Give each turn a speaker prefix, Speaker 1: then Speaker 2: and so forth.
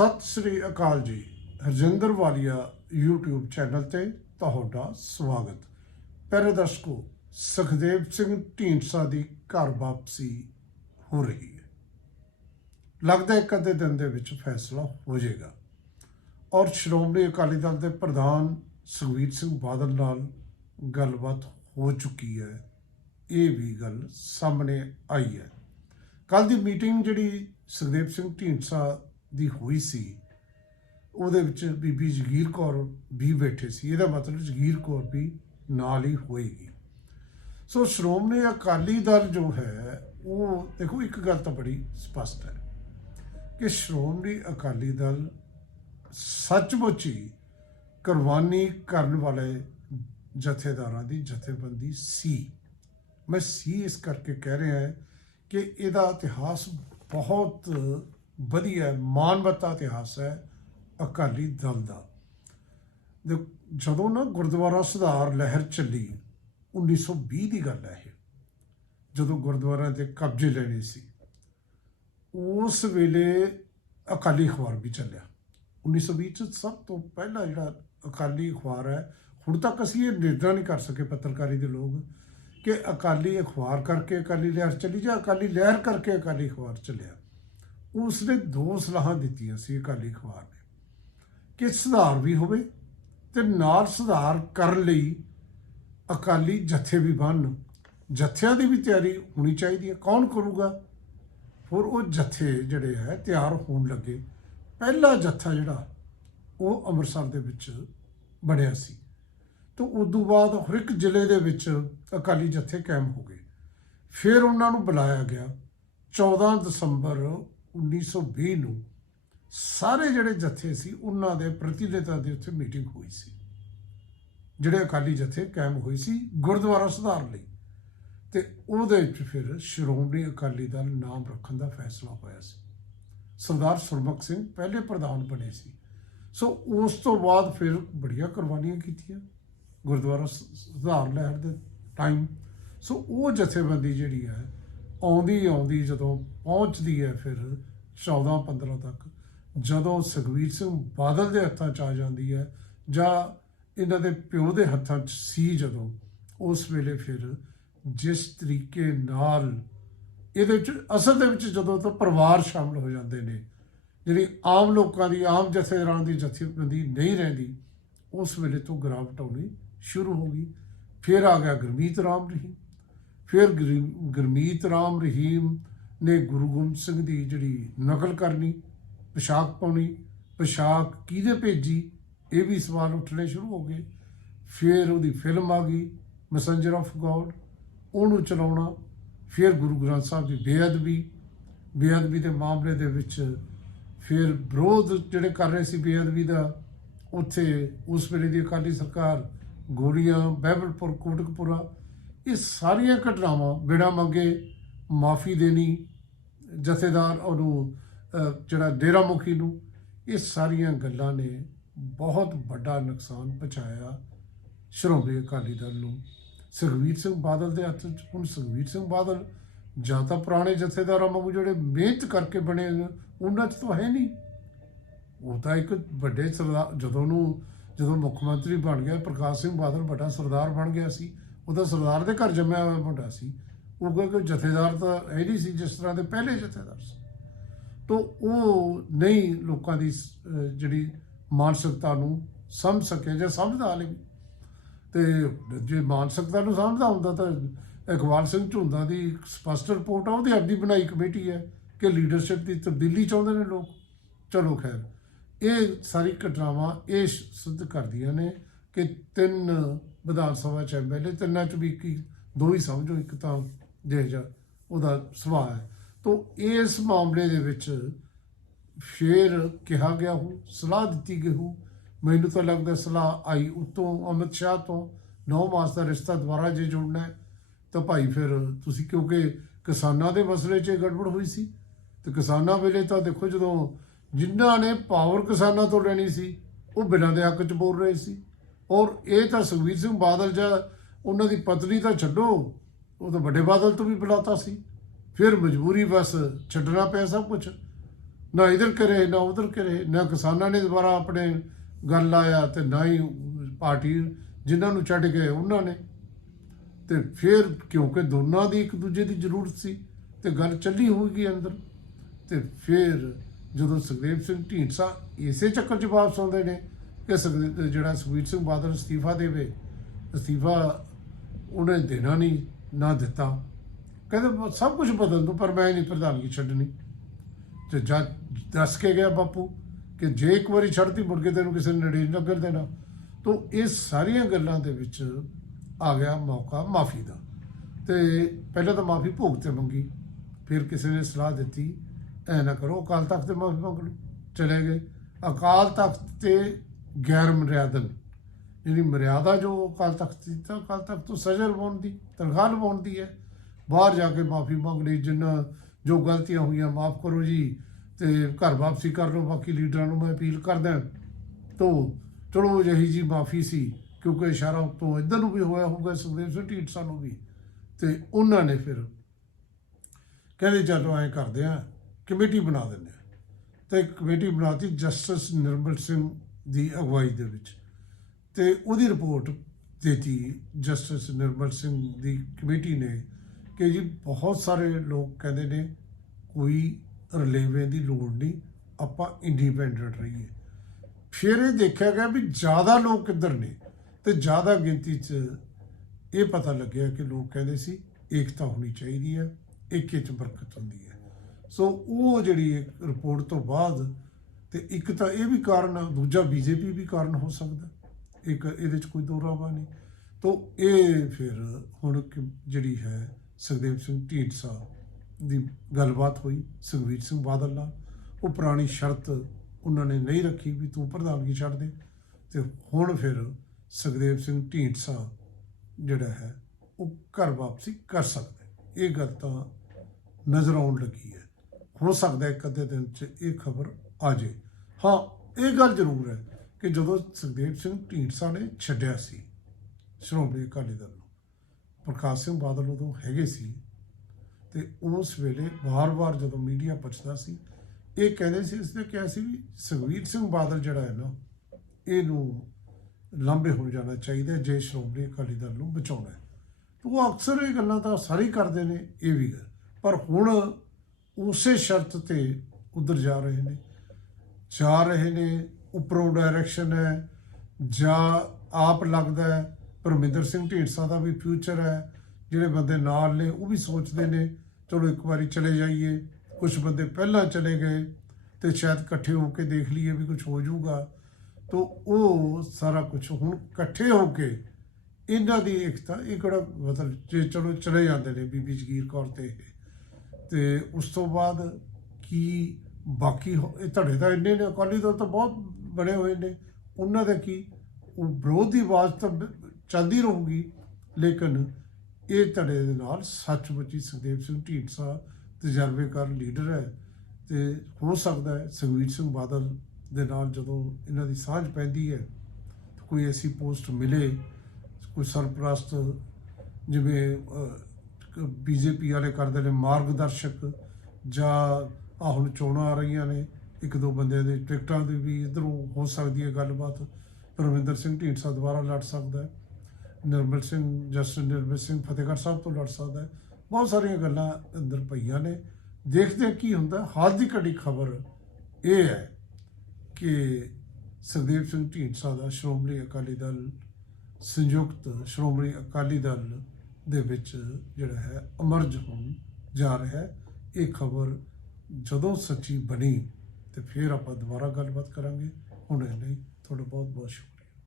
Speaker 1: ਸਤਿ ਸ੍ਰੀ ਅਕਾਲ ਜੀ। ਹਰਜਿੰਦਰ ਵਾਲੀਆ YouTube channel ਤੇ ਤੁਹਾਡਾ ਸਵਾਗਤ। ਪਿਆਰੇ ਦਰਸ਼ਕੋ, ਸੁਖਦੇਵ ਸਿੰਘ ਢੀਂਡਸਾ ਦੀ ਘਰ ਵਾਪਸੀ ਹੋ ਰਹੀ ਹੈ। ਲੱਗਦਾ ਹੈ ਇੱਕ ਅੱਧੇ ਦਿਨ ਦੇ ਵਿੱਚ ਫੈਸਲਾ ਹੋ ਜਾਏਗਾ। ਔਰ ਸ਼੍ਰੋਮਣੀ ਅਕਾਲੀ ਦਲ ਦੇ ਪ੍ਰਧਾਨ ਸੁਖਬੀਰ ਸਿੰਘ ਬਾਦਲ ਨਾਲ ਗੱਲਬਾਤ ਹੋ ਚੁੱਕੀ ਹੈ। ਇਹ ਵੀ ਗੱਲ ਸਾਹਮਣੇ ਆਈ ਹੈ। ਕੱਲ ਦੀ ਮੀਟਿੰਗ ਜਿਹੜੀ ਸੁਖਦੇਵ ਸਿੰਘ ਢੀਂਡਸਾ ਦੀ ਹੋਈ ਸੀ। ਉਹਦੇ ਵਿੱਚ ਬੀਬੀ ਜਗੀਰ ਕੌਰ ਵੀ ਬੈਠੇ ਸੀ। ਇਹਦਾ ਮਤਲਬ ਜਗੀਰ ਕੌਰ ਵੀ ਨਾਲ ਹੀ ਹੋਏਗੀ। ਸੋ ਸ਼੍ਰੋਮਣੀ ਅਕਾਲੀ ਦਲ ਜੋ ਹੈ, ਉਹ ਦੇਖੋ, ਇੱਕ ਗੱਲ ਤਾਂ ਬੜੀ ਸਪਸ਼ਟ ਹੈ ਕਿ ਸ਼੍ਰੋਮਣੀ ਅਕਾਲੀ ਦਲ ਸੱਚਮੁੱਚ ਹੀ ਕੁਰਬਾਨੀ ਕਰਨ ਵਾਲੇ ਜਥੇਦਾਰਾਂ ਦੀ ਜਥੇਬੰਦੀ ਸੀ। ਮੈਂ ਸੀ ਇਸ ਕਰਕੇ ਕਹਿ ਰਿਹਾ ਹਾਂ ਕਿ ਇਹਦਾ ਇਤਿਹਾਸ ਬਹੁਤ ਵਧੀਆ ਹੈ, ਮਾਨਵਤਾ ਇਤਿਹਾਸ ਹੈ ਅਕਾਲੀ ਦਲ ਦਾ। ਜਦੋਂ ਨਾ ਗੁਰਦੁਆਰਾ ਸੁਧਾਰ ਲਹਿਰ ਚੱਲੀ 1920 ਦੀ ਗੱਲ ਹੈ ਇਹ ਜਦੋਂ ਗੁਰਦੁਆਰਾ ਤੇ ਕਬਜ਼ੇ ਲੈਣੇ ਸੀ ਉਸ ਵੇਲੇ ਅਕਾਲੀ ਅਖਬਾਰ ਵੀ ਚੱਲਿਆ। 1920 ਚ ਸਭ ਤੋਂ ਪਹਿਲਾ ਜਿਹੜਾ ਅਕਾਲੀ ਅਖਬਾਰ ਹੈ ਹੁਣ ਤੱਕ ਅਸੀਂ ਇਹ ਨਿਰਧਾ ਨਹੀਂ ਕਰ ਸਕੇ ਪੱਤਰਕਾਰੀ ਦੇ ਲੋਕ ਕਿ ਅਕਾਲੀ ਅਖਬਾਰ ਕਰਕੇ ਅਕਾਲੀ ਲਹਿਰ ਚੱਲੀ ਜਾਂ ਅਕਾਲੀ ਲਹਿਰ ਕਰਕੇ ਅਕਾਲੀ ਅਖਬਾਰ ਚੱਲਿਆ। ਉਸ ਨੇ ਦੋ ਸਲਾਹਾਂ ਦਿੱਤੀਆਂ ਸੀ ਅਕਾਲੀ ਅਖਬਾਰ ਨੇ। ਕਿ ਸੁਧਾਰ ਵੀ ਹੋਵੇ ਤੇ ਨਾਲ ਸੁਧਾਰ ਕਰਨ ਲਈ ਅਕਾਲੀ ਜਥੇ ਵੀ ਬਣਨ ਜਥਿਆਂ ਦੀ ਵੀ ਤਿਆਰੀ ਹੋਣੀ ਚਾਹੀਦੀ ਹੈ। ਕੌਣ ਕਰੂਗਾ? ਹੋਰ ਉਹ ਜਥੇ ਜਿਹੜੇ ਹੈ, ਤਿਆਰ ਹੋਣ ਲੱਗੇ। ਪਹਿਲਾ ਜਥਾ ਜਿਹੜਾ, ਉਹ ਅੰਮ੍ਰਿਤਸਰ ਦੇ ਵਿੱਚ ਬਣਿਆ ਸੀ। ਤੋਂ ਉਦੋਂ ਬਾਅਦ ਹਰ ਇੱਕ ਜ਼ਿਲ੍ਹੇ ਦੇ ਵਿੱਚ ਅਕਾਲੀ ਜਥੇ ਕਾਇਮ ਹੋ ਗਏ। ਫਿਰ ਉਹਨਾਂ ਨੂੰ ਬੁਲਾਇਆ ਗਿਆ। 14 ਦਸੰਬਰ 1920 ਨੂੰ ਸਾਰੇ ਜਿਹੜੇ ਜਥੇ ਸੀ, ਉਹਨਾਂ ਦੇ ਪ੍ਰਤੀਨਿਧਾਂ ਦੀ ਉੱਥੇ ਮੀਟਿੰਗ ਹੋਈ ਸੀ। ਜਿਹੜੇ ਅਕਾਲੀ ਜਥੇ ਕਾਇਮ ਹੋਈ ਸੀ, ਗੁਰਦੁਆਰਾ ਸੁਧਾਰ ਲਈ। ਤੇ ਉਹਦੇ ਵਿੱਚ ਫਿਰ ਸ਼੍ਰੋਮਣੀ ਅਕਾਲੀ ਦਲ ਨਾਮ ਰੱਖਣ ਦਾ ਫੈਸਲਾ ਹੋਇਆ ਸੀ। ਸਰਦਾਰ ਸੁਰਮੁਖ ਸਿੰਘ ਪਹਿਲੇ ਪ੍ਰਧਾਨ ਬਣੇ ਸੀ। ਸੋ ਉਸ ਤੋਂ ਬਾਅਦ ਫਿਰ ਬੜੀਆਂ ਕੁਰਬਾਨੀਆਂ ਕੀਤੀਆਂ। ਗੁਰਦੁਆਰਾ ਸੁਧਾਰ ਲਹਿਰ ਦੇ ਟਾਈਮ ਸੋ ਉਹ ਜਥੇਬੰਦੀ ਜਿਹੜੀ ਹੈ ਆਉਂਦੀ ਆਉਂਦੀ ਜਦੋਂ ਪਹੁੰਚਦੀ ਹੈ ਫਿਰ 14 15 ਤੱਕ। ਜਦੋਂ ਸੁਖਬੀਰ ਸਿੰਘ ਬਾਦਲ ਦੇ ਹੱਥਾਂ 'ਚ ਆ ਜਾਂਦੀ ਹੈ ਜਾਂ ਇਹਨਾਂ ਦੇ ਪਿਓ ਦੇ ਹੱਥਾਂ 'ਚ ਸੀ ਜਦੋਂ, ਉਸ ਵੇਲੇ ਫਿਰ ਜਿਸ ਤਰੀਕੇ ਨਾਲ ਇਹਦੇ ਵਿੱਚ ਅਸਲ ਦੇ ਵਿੱਚ ਜਦੋਂ ਤੋਂ ਪਰਿਵਾਰ ਸ਼ਾਮਲ ਹੋ ਜਾਂਦੇ ਨੇ, ਜਿਹੜੀ ਆਮ ਲੋਕਾਂ ਦੀ, ਆਮ ਜਥੇਦਾਰਾਂ ਦੀ ਜਥੇਬੰਦੀ ਨਹੀਂ ਰਹਿੰਦੀ, ਉਸ ਵੇਲੇ ਤੋਂ ਗਿਰਾਵਟ ਆਉਣੀ ਸ਼ੁਰੂ ਹੋ ਗਈ। ਫਿਰ ਆ ਗਿਆ ਗੁਰਮੀਤ ਰਾਮ ਰਹੀਮ। ਫਿਰ ਗੁਰ- ਗੁਰਮੀਤ ਰਾਮ ਰਹੀਮ ਨੇ ਗੁਰੂ ਗੋਬਿੰਦ ਸਿੰਘ ਦੀ ਜਿਹੜੀ ਨਕਲ ਕਰਨੀ, ਪੋਸ਼ਾਕ ਪਾਉਣੀ, ਪੋਸ਼ਾਕ ਕਿਹਦੇ ਭੇਜੀ, ਇਹ ਵੀ ਸਵਾਲ ਉੱਠਣੇ ਸ਼ੁਰੂ ਹੋ ਗਏ। ਫਿਰ ਉਹਦੀ ਫਿਲਮ ਆ ਗਈ ਮੈਸੇਂਜਰ ਆਫ ਗੋਡ ਉਹਨੂੰ ਚਲਾਉਣਾ। ਫਿਰ ਗੁਰੂ ਗ੍ਰੰਥ ਸਾਹਿਬ ਦੀ ਬੇਅਦਬੀ ਬੇਅਦਬੀ ਦੇ ਮਾਮਲੇ ਦੇ ਵਿੱਚ ਫਿਰ ਵਿਰੋਧ ਜਿਹੜੇ ਕਰ ਰਹੇ ਸੀ ਬੇਅਦਬੀ ਦਾ, ਉੱਥੇ ਉਸ ਵੇਲੇ ਦੀ ਅਕਾਲੀ ਸਰਕਾਰ, ਗੋਲੀਆਂ, ਬਹਿਬਲਪੁਰ, ਕੋਟਕਪੁਰਾ, ਇਹ ਸਾਰੀਆਂ ਘਟਨਾਵਾਂ ਬਿਨਾਂ ਮੰਗੇ ਮਾਫੀ ਦੇਣੀ ਜਥੇਦਾਰ ਉਹਨੂੰ ਜਿਹੜਾ ਡੇਰਾ ਮੁਖੀ ਨੂੰ, ਇਹ ਸਾਰੀਆਂ ਗੱਲਾਂ ਨੇ ਬਹੁਤ ਵੱਡਾ ਨੁਕਸਾਨ ਪਹੁੰਚਾਇਆ ਸ਼੍ਰੋਮਣੀ ਅਕਾਲੀ ਦਲ ਨੂੰ। ਸੁਖਬੀਰ ਸਿੰਘ ਬਾਦਲ ਦੇ ਹੱਥ 'ਚ, ਹੁਣ ਸੁਖਬੀਰ ਸਿੰਘ ਬਾਦਲ ਜਾਂ ਤਾਂ ਪੁਰਾਣੇ ਜਥੇਦਾਰਾਂ ਵਾਂਗੂ ਜਿਹੜੇ ਮਿਹਨਤ ਕਰਕੇ ਬਣੇ ਉਹਨਾਂ 'ਚ ਤਾਂ ਹੈ ਨਹੀਂ। ਉਹ ਤਾਂ ਇੱਕ ਵੱਡੇ ਸਰਦਾਰ, ਜਦੋਂ ਨੂੰ ਜਦੋਂ ਮੁੱਖ ਮੰਤਰੀ ਬਣ ਗਿਆ, ਪ੍ਰਕਾਸ਼ ਸਿੰਘ ਬਾਦਲ ਵੱਡਾ ਸਰਦਾਰ ਬਣ ਗਿਆ ਸੀ ਉਹ ਤਾਂ ਸਰਦਾਰ ਦੇ ਘਰ ਜੰਮਿਆ ਹੋਇਆ ਮੁੰਡਾ ਸੀ। ਉਹ ਕੋਈ ਕੋਈ ਜਥੇਦਾਰ ਤਾਂ ਹੈ ਨਹੀਂ ਸੀ ਜਿਸ ਤਰ੍ਹਾਂ ਦੇ ਪਹਿਲੇ ਜਥੇਦਾਰ ਸੀ। ਤੋ ਉਹ ਨਹੀਂ ਲੋਕਾਂ ਦੀ ਅਹ, ਜਿਹੜੀ ਮਾਨਸਿਕਤਾ ਨੂੰ ਸਮਝ ਸਕਿਆ ਜਾਂ ਸਮਝਦਾ ਹਾਲੇ ਵੀ। ਤੇ ਜੇ ਮਾਨਸਿਕਤਾ ਨੂੰ ਸਮਝਦਾ ਹੁੰਦਾ ਤਾਂ ਇਕਬਾਲ ਸਿੰਘ ਝੁੰਦਾ ਦੀ ਸਪਸ਼ਟ ਰਿਪੋਰਟ ਆ ਉਹਦੀ ਆਪਣੀ ਬਣਾਈ ਕਮੇਟੀ ਹੈ ਕਿ ਲੀਡਰਸ਼ਿਪ ਦੀ ਤਬਦੀਲੀ ਚਾਹੁੰਦੇ ਨੇ ਲੋਕ। ਚਲੋ ਖੈਰ ਇਹ ਸਾਰੀ ਘਟਨਾਵਾਂ ਇਹ ਸਿੱਧ ਕਰਦੀਆਂ ਨੇ ਕਿ ਤਿੰਨ ਵਿਧਾਨ ਸਭਾ ਚ ਐਮਐਲਏ ਤਿੰਨਾਂ ਚ ਵੀ ਇੱਕ ਹੀ- ਦੋ ਹੀ ਸਮਝੋ ਇੱਕ ਤਾਂ ਜੇ ਜਾ, ਉਹਦਾ ਸੁਭਾਅ ਹੈ। ਤੋਂ ਇਸ ਮਾਮਲੇ ਦੇ ਵਿੱਚ ਫੇਰ ਕਿਹਾ ਗਿਆ ਹੋ, ਸਲਾਹ ਦਿੱਤੀ ਗਈ ਹੋ। ਮੈਨੂੰ ਤਾਂ ਲੱਗਦਾ ਸਲਾਹ ਆਈ ਉਤੋਂ, ਅਮਿਤ ਸ਼ਾਹ ਤੋਂ। 9 ਮਾਸ ਦਾ ਰਿਸ਼ਤਾ ਦੁਬਾਰਾ ਜੇ ਜੋੜਨਾ ਹੈ, ਤਾਂ ਭਾਈ ਫਿਰ ਤੁਸੀਂ ਕਿਉਂਕਿ ਕਿਸਾਨਾਂ ਦੇ ਮਸਲੇ 'ਚ ਇਹ ਗੜਬੜ ਹੋਈ ਸੀ, ਤੇ ਕਿਸਾਨਾਂ ਵੇਲੇ ਤਾਂ ਦੇਖੋ ਜਦੋਂ ਜਿਨ੍ਹਾਂ ਨੇ ਪਾਵਰ ਕਿਸਾਨਾਂ ਤੋਂ ਲੈਣੀ ਸੀ, ਉਹ ਬਿਨਾਂ ਦੇ ਹੱਕ 'ਚ ਬੋਲ ਰਹੇ ਸੀ। ਔਰ ਇਹ ਤਾਂ ਸੁਖਬੀਰ ਸਿੰਘ ਬਾਦਲ ਜਾਂ ਉਹਨਾਂ ਦੀ ਪਤਨੀ ਤਾਂ ਛੱਡੋ ਉਹ ਤਾਂ ਵੱਡੇ ਬਾਦਲ ਤੋਂ ਵੀ ਬੁਲਾਤਾ ਸੀ। ਫਿਰ ਮਜਬੂਰੀ ਬਸ ਛੱਡਣਾ ਪਿਆ ਸਭ ਕੁਝ ਨਾ ਇਧਰ ਕਰੇ, ਨਾ ਉਧਰ ਕਰੇ, ਨਾ ਕਿਸਾਨਾਂ ਨੇ ਦੁਬਾਰਾ ਆਪਣੇ ਗੱਲ ਲਾਇਆ ਤੇ ਨਾ ਹੀ ਪਾਰਟੀ ਜਿਨ੍ਹਾਂ ਨੂੰ ਛੱਡ ਗਏ ਉਹਨਾਂ ਨੇ। ਤੇ ਫਿਰ ਕਿਉਂਕਿ ਦੋਨਾਂ ਦੀ ਇੱਕ ਦੂਜੇ ਦੀ ਜ਼ਰੂਰਤ ਸੀ ਤੇ ਗੱਲ ਚੱਲੀ ਹੋਊਗੀ ਅੰਦਰ। ਤੇ ਫਿਰ ਜਦੋਂ ਸੁਖਦੇਵ ਸਿੰਘ ਢੀਂਡਸਾ ਇਸੇ ਚੱਕਰ 'ਚ ਵਾਪਸ ਆਉਂਦੇ ਨੇ ਕਿ ਸੁਖਦੇ- ਜਿਹੜਾ ਸੁਖਬੀਰ ਸਿੰਘ ਬਾਦਲ ਅਸਤੀਫਾ ਦੇਵੇ, ਅਸਤੀਫਾ ਉਹਨੇ ਦੇਣਾ ਨਹੀਂ। ਨਾ ਦਿੱਤਾ। ਕਹਿੰਦੇ ਸਭ ਕੁਝ ਬਦਲ ਦੋ, ਪਰ ਮੈਂ ਨਹੀਂ ਪ੍ਰਧਾਨਗੀ ਛੱਡਣੀ। ਤੇ ਜਦ ਦੱਸ ਕੇ ਗਿਆ ਬਾਪੂ ਕਿ ਜੇ ਇੱਕ ਵਾਰੀ ਛੱਡਤੀ, ਮੁੜ ਕੇ ਤੈਨੂੰ ਕਿਸੇ ਨੇ ਨੜੀ ਨਹੀਂ ਲੱਗਣ ਦੇਣਾ। ਤੋਂ ਇਹ ਸਾਰੀਆਂ ਗੱਲਾਂ ਦੇ ਵਿੱਚ ਆ ਗਿਆ ਮੌਕਾ ਮਾਫੀ ਦਾ। ਤੇ ਪਹਿਲਾਂ ਤਾਂ ਮਾਫੀ ਭੋਗ ਤੇ ਮੰਗੀ, ਫਿਰ ਕਿਸੇ ਨੇ ਸਲਾਹ ਦਿੱਤੀ, ਐ ਨਾ ਕਰੋ, ਅਕਾਲ ਤਖਤ ਤੇ ਮਾਫੀ ਮੰਗ ਲਓ। ਚਲੇ ਗਏ। ਅਕਾਲ ਤਖਤ ਤੇ ਗੈਰ ਮਰਿਆਦਨ ਜਿਹੜੀ ਮਰਿਆਦਾ ਜੋ ਅਕਾਲ ਤਖਤ ਦੀ ਤਾਂ ਅਕਾਲ ਤਖਤ ਤੋਂ ਸਜ਼ਾ ਲਵਾਉਣ ਦੀ, ਤਨਖਾਹ ਲਵਾਉਣ ਦੀ ਹੈ। ਬਾਹਰ ਜਾ ਕੇ ਮਾਫੀ ਮੰਗ ਲਈ, ਜਿੰਨਾ ਜੋ ਗਲਤੀਆਂ ਹੋਈਆਂ, ਮਾਫ ਕਰੋ ਜੀ, ਤੇ ਘਰ ਵਾਪਸੀ ਕਰ ਲਓ, ਬਾਕੀ ਲੀਡਰਾਂ ਨੂੰ ਮੈਂ ਅਪੀਲ ਕਰਦਾ ਤੋ, ਚਲੋ ਜਿਹੀ ਜੀ ਮਾਫੀ ਸੀ, ਕਿਉਂਕਿ ਇਸ਼ਾਰਾ ਤੋਂ ਇੱਧਰ ਨੂੰ ਵੀ ਹੋਇਆ ਹੋਊਗਾ, ਸੁਖਦੇਵ ਸਿੰਘ ਢੀਂਡਸਾ ਨੂੰ ਵੀ। ਤੇ ਉਹਨਾਂ ਨੇ ਫਿਰ ਕਹਿੰਦੇ, ਚਲੋ ਐਂ ਕਰਦੇ ਆ, ਕਮੇਟੀ ਬਣਾ ਦਿੰਦੇ ਆ। ਤੇ ਇੱਕ ਕਮੇਟੀ ਬਣਾਤੀ ਜਸਟਿਸ ਨਿਰਮਲ ਸਿੰਘ ਦੀ ਅਗਵਾਈ ਦੇ ਵਿੱਚ। ਤੇ ਉਹਦੀ ਰਿਪੋਰਟ ਦਿੱਤੀ ਜਸਟਿਸ ਨਿਰਮਲ ਸਿੰਘ ਦੀ ਕਮੇਟੀ ਨੇ ਕਿ ਜੀ ਬਹੁਤ ਸਾਰੇ ਲੋਕ ਕਹਿੰਦੇ ਨੇ ਕੋਈ ਰਲੇਵੇਂ ਦੀ ਲੋੜ ਨਹੀਂ ਆਪਾਂ ਇੰਡੀਪੈਂਡੈਂਟ ਰਹੀਏ। ਫਿਰ ਇਹ ਦੇਖਿਆ ਗਿਆ ਵੀ ਜ਼ਿਆਦਾ ਲੋਕ ਕਿੱਧਰ ਨੇ ਤੇ ਜ਼ਿਆਦਾ ਗਿਣਤੀ 'ਚ ਇਹ ਪਤਾ ਲੱਗਿਆ ਕਿ ਲੋਕ ਕਹਿੰਦੇ ਸੀ ਏਕਤਾ ਹੋਣੀ ਚਾਹੀਦੀ ਹੈ ਏਕੇ 'ਚ ਬਰਕਤ ਹੁੰਦੀ ਹੈ। ਸੋ ਉਹ ਜਿਹੜੀ ਰਿਪੋਰਟ ਤੋਂ ਬਾਅਦ ਤੇ ਇੱਕ ਤਾਂ ਇਹ ਵੀ ਕਾਰਨ ਆ, ਦੂਜਾ ਬੀਜੇਪੀ ਵੀ ਕਾਰਨ ਹੋ ਸਕਦਾ। ਇੱਕ ਇਹਦੇ 'ਚ ਕੋਈ ਦੋ ਰਾਵਾ ਨਹੀਂ। ਤੋਂ ਇਹ ਫਿਰ ਹੁਣ ਕਿ ਜਿਹੜੀ ਹੈ ਸੁਖਦੇਵ ਸਿੰਘ ਢੀਂਡਸਾ ਦੀ ਗੱਲਬਾਤ ਹੋਈ ਸੁਖਬੀਰ ਸਿੰਘ ਬਾਦਲ ਨਾਲ। ਉਹ ਪੁਰਾਣੀ ਸ਼ਰਤ ਉਹਨਾਂ ਨੇ ਨਹੀਂ ਰੱਖੀ ਵੀ ਤੂੰ ਪ੍ਰਧਾਨਗੀ ਛੱਡ ਦੇ। ਤੇ ਹੁਣ ਫਿਰ ਸੁਖਦੇਵ ਸਿੰਘ ਢੀਂਡਸਾ ਜਿਹੜਾ ਹੈ, ਉਹ ਘਰ ਵਾਪਸੀ ਕਰ ਸਕਦਾ। ਇਹ ਗੱਲ ਤਾਂ ਨਜ਼ਰ ਆਉਣ ਲੱਗੀ ਹੈ। ਹੋ ਸਕਦਾ ਇੱਕ ਅੱਧੇ ਦਿਨ 'ਚ ਇਹ ਖਬਰ ਆ ਜੇ ਹਾਂ, ਇਹ ਗੱਲ ਜ਼ਰੂਰ ਹੈ ਕਿ ਜਦੋਂ ਸੁਖਦੇਵ ਸਿੰਘ ਢੀਂਡਸਾ ਨੇ ਛੱਡਿਆ ਸੀ, ਸ਼੍ਰੋਮਣੀ ਅਕਾਲੀ ਦਲ ਨੂੰ, ਪ੍ਰਕਾਸ਼ ਸਿੰਘ ਬਾਦਲ ਉਦੋਂ ਹੈਗੇ ਸੀ ਤੇ ਉਸ ਵੇਲੇ ਵਾਰ-ਵਾਰ ਜਦੋਂ ਮੀਡੀਆ ਪੁੱਛਦਾ ਸੀ, ਇਹ ਕਹਿੰਦੇ ਸੀ, ਇਸਨੇ ਕਿਹਾ ਸੀ ਵੀ ਸੁਖਬੀਰ ਸਿੰਘ ਬਾਦਲ ਜਿਹੜਾ ਹੈ ਨਾ, ਇਹਨੂੰ ਲੰਬੇ ਹੋ ਜਾਣਾ ਚਾਹੀਦਾ ਜੇ ਸ਼੍ਰੋਮਣੀ ਅਕਾਲੀ ਦਲ ਨੂੰ ਬਚਾਉਣਾ ਹੈ। ਉਹ ਅਕਸਰ ਇਹ ਗੱਲਾਂ ਤਾਂ ਸਾਰੇ ਕਰਦੇ ਨੇ, ਇਹ ਵੀ ਗੱਲ ਪਰ ਹੁਣ ਉਸੇ ਸ਼ਰਤ ਤੇ ਉਧਰ ਜਾ ਰਹੇ ਨੇ, ਜਾ ਰਹੇ ਨੇ ਉੱਪਰੋਂ ਡਾਇਰੈਕਸ਼ਨ ਹੈ, ਜਾਂ ਆਪ ਲੱਗਦਾ ਹੈ, ਪਰਮਿੰਦਰ ਸਿੰਘ ਢੀਂਡਸਾ ਦਾ ਵੀ ਫਿਊਚਰ ਹੈ, ਜਿਹੜੇ ਬੰਦੇ ਨਾਲ ਨੇ, ਉਹ ਵੀ ਸੋਚਦੇ ਨੇ, ਚਲੋ ਇੱਕ ਵਾਰੀ ਚਲੇ ਜਾਈਏ ਕੁਝ ਬੰਦੇ ਪਹਿਲਾਂ ਚਲੇ ਗਏ ਤੇ ਸ਼ਾਇਦ ਇਕੱਠੇ ਹੋ ਕੇ ਦੇਖ ਲਈਏ ਵੀ ਕੁਝ ਹੋ ਜਾਊਗਾ ਤੋ ਉਹ ਸਾਰਾ ਕੁਝ ਹੁਣ ਇਕੱਠੇ ਹੋ ਕੇ ਇਹਨਾਂ ਦੀ ਇਕਤਾ ਇਹ ਕਿਹੜਾ ਮਤਲਬ ਜੇ ਚਲੋ ਚਲੇ ਜਾਂਦੇ ਨੇ ਬੀਬੀ ਜਗੀਰ ਕੌਰ ਤੇ ਇਹ। ਤੇ ਉਸ ਤੋਂ ਬਾਅਦ ਕੀ ਬਾਕੀ ਇਹ ਧੜੇ ਤਾਂ ਇੰਨੇ ਨੇ, ਅਕਾਲੀ ਦਲ ਤਾਂ ਬਹੁਤ ਬਣੇ ਹੋਏ ਨੇ। ਉਹਨਾਂ ਦਾ ਕੀ? ਉਹ ਵਿਰੋਧ ਦੀ ਆਵਾਜ਼ ਤਾਂ ਚੱਲਦੀ ਰਹੂਗੀ, ਲੇਕਿਨ ਇਹ ਧੜੇ ਦੇ ਨਾਲ ਸੱਚਮੁੱਚੀ ਸੁਖਦੇਵ ਸਿੰਘ ਢੀਂਡਸਾ ਤਜਰਬੇਕਾਰ ਲੀਡਰ ਹੈ ਤੇ ਹੋ ਸਕਦਾ ਹੈ ਸੁਖਬੀਰ ਸਿੰਘ ਬਾਦਲ ਦੇ ਨਾਲ ਜਦੋਂ ਇਹਨਾਂ ਦੀ ਸਾਂਝ ਪੈਂਦੀ ਹੈ ਕੋਈ ਐਸੀ ਪੋਸਟ ਮਿਲੇ, ਕੋਈ ਸਰਪ੍ਰਸਤ ਜਿਵੇਂ ਬੀਜੇਪੀ ਵਾਲੇ ਕਰਦੇ ਨੇ ਮਾਰਗਦਰਸ਼ਕ ਜਾਂ ਆ ਹੁਣ ਚੋਣਾਂ ਆ ਰਹੀਆਂ ਨੇ ਇੱਕ ਦੋ ਬੰਦਿਆਂ ਦੇ ਟਿਕਟਾਂ ਦੀ ਵੀ ਇਧਰੋਂ ਹੋ ਸਕਦੀ ਹੈ ਗੱਲਬਾਤ। ਪਰਮਿੰਦਰ ਸਿੰਘ ਢੀਂਡਸਾ ਦੁਬਾਰਾ ਲੜ ਸਕਦਾ ਹੈ। ਨਿਰਮਲ ਸਿੰਘ ਜਸਟਿਸ ਨਿਰਮਲ ਸਿੰਘ ਫਤਿਹਗੜ੍ਹ ਸਾਹਿਬ ਤੋਂ ਲੜ ਸਕਦਾ ਹੈ। ਬਹੁਤ ਸਾਰੀਆਂ ਗੱਲਾਂ ਅੰਦਰ ਪਈਆਂ ਨੇ। ਦੇਖਦੇ ਕੀ ਹੁੰਦਾ। ਹਾਲ ਦੀ ਘੜੀ ਖਬਰ ਇਹ ਹੈ ਕਿ ਸੁਖਦੇਵ ਸਿੰਘ ਢੀਂਡਸਾ ਦਾ ਸ਼੍ਰੋਮਣੀ ਅਕਾਲੀ ਦਲ, ਸੰਯੁਕਤ ਸ਼੍ਰੋਮਣੀ ਅਕਾਲੀ ਦਲ ਦੇ ਵਿੱਚ ਜਿਹੜਾ ਹੈ ਅਮਰਜ ਹੋਣ ਜਾ ਰਿਹਾ ਹੈ। ਇਹ ਖਬਰ ਜਦੋਂ ਸੱਚੀ ਬਣੀ ਤੇ ਫਿਰ ਆਪਾਂ ਦੁਬਾਰਾ ਗੱਲਬਾਤ ਕਰਾਂਗੇ। ਹੁਣ ਇਹ ਲਈ ਤੁਹਾਡਾ ਬਹੁਤ ਬਹੁਤ ਸ਼ੁਕਰੀਆ।